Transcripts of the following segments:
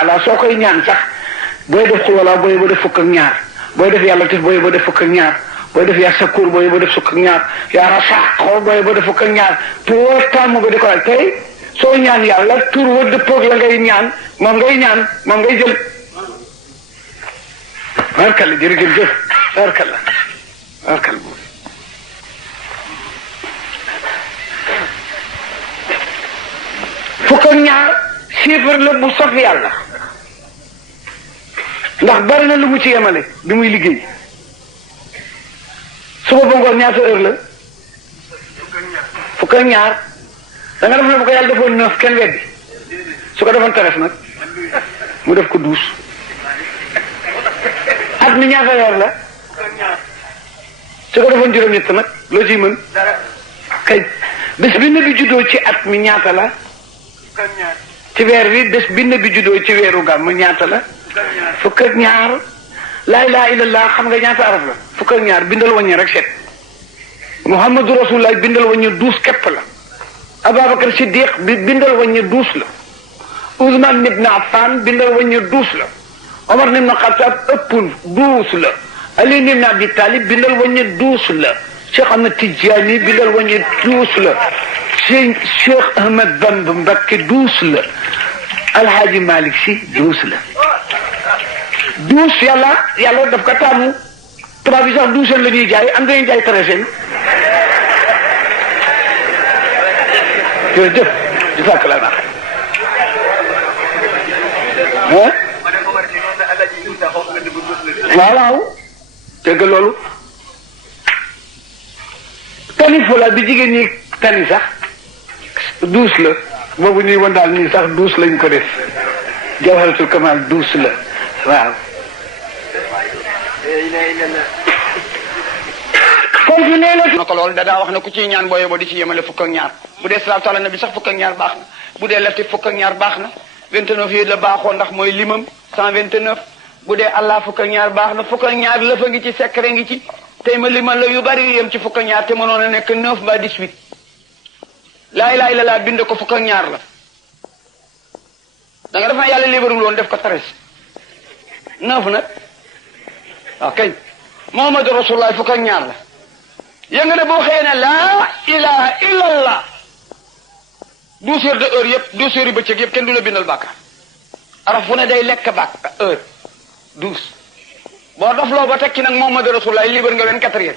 taala soo koy ñaan sax booy def xul wala booy ba def fukk ak ñaar booy def yàlla tif booy ba def fukk ak ñaar booy def yaa sakuur booy ba def fukk ak ñaar yaa rasaq booy ba def fukk ak ñaar pour tàmm ba di ko tey soo ñaan yàlla tur wa dëppoog la ngay ñaan moom ngay jël barkal jërëjëf barkal fukk ak ñaar chiffre la bu saf yàlla ndax bari na lu mu ci yemale bi muy liggéey suba ba ngoon ñaata heure la fukk ak ñaar da nga def ne bu ko yàlla defoon 9 kenn weddi su ko defoon teres nag mu def ko 12 at mi ñaata weer la su ko defoon juróom-ñett nag loo ciy mën kay bés bi ne bi juddoo ci at mi ñaata la ci weer bi bés bi ne bi juddoo ci weeru gàmm ñaata la fukk ak ñaar laa ilaha illallah xam nga ñaata araf la fukk ak ñaar bindal wàññi rek set muhammadu rasulullah bindal wàññi 12 képp la Ababacar Siddiq bi bindal wàññi 12 la Ousmane ibn Affan bindal wàññi 12 la Omar ibn Khattab ëppul 12 la Ali ibn Abi Talib bindal wàññi 12 la Cheikh Ahmed Tidiane bindal wàññi 12 la Cheikh Ahmed Bamba Mbacké 12 la Alhaji Malick Sy 12 la 12 yàlla daf ko taamu tubaab bi sax 12 la ñuy jaay am dañuy jaay 13 jërëjëf jëfàkk la naa waaw dégg loolu tani fola bi jigéen ñi tani sax 12 la boobu ñuy wan daal nii sax 12 lañ ko def jawharatul kamal 12 la waaw foofu nee na ko loolu dadaa wax ne ku ciy ñaan booye boo di ci yemale fukk ak ñaar bu dee salaatu ala nabi sax fukk ak ñaar baax na bu dee latif fukk ak ñaar baax na 29 yi la baaxoo ndax mooy limam 129 bu dee allah fukk ak ñaar baax na fukk ak ñaar lëfa ngi ci secret ngi ci tey ma limal la yu bari yem ci fukk ak ñaar te mënoon a nekk 9 ba 18 laa ilaaha illallaah bind ko fukk ak ñaar la da nga def na yàlla libarul woon def ko 13 9 nag waaw kay muhammadu rasulullah fukk ak ñaar la ya nga ne boo xëyee ne laa ilaha illallah 12 heures de heure yëpp 12 heures yu bëccëg yëpp kenn du la bindal bàkkaar araf fu ne day lekk bàkk heure 12 boo dofloo ba tekki nag muhammadu rasulullah libar nga 24 heures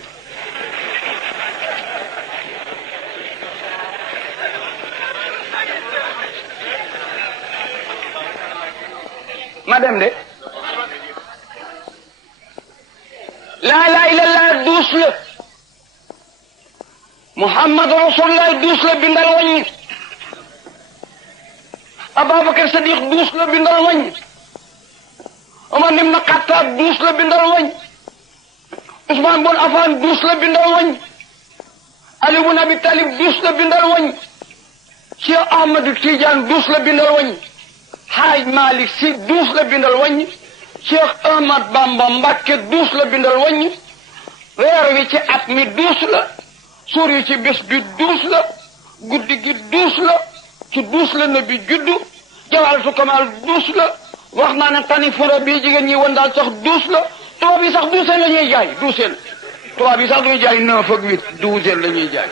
ma dem de laa ilaha illallah 12 la muhammadu rasulullah 12 la bindal wàññi Ababacar Sadiq 12 la bindal wàññi Omar ibn Khattab 12 la bindal wàññi Ousmane ibn Affan 12 la bindal wàññi Ali ibn Abi Talib 12 la bindal wàññi Cheikh Ahmadou Tidiane 12 la bindal wàññi Haaj Malick Sy 12 la bindal wàññi Cheikh Ahmad Bamba Mbacké 12 la bindal wàññi weer wi ci at mi 12 la suur yi ci bés bi 12 la guddi gi 12 la ci 12 la nabi juddu jawharatul kamal 12 la wax naa ne tani fura bii jigéen ñi wan daal sax 12 la tubaab yi sax 12 la ñuy jaay 12 tubaab yi sax duñu jaay 9 ak 8 12 la ñuy jaay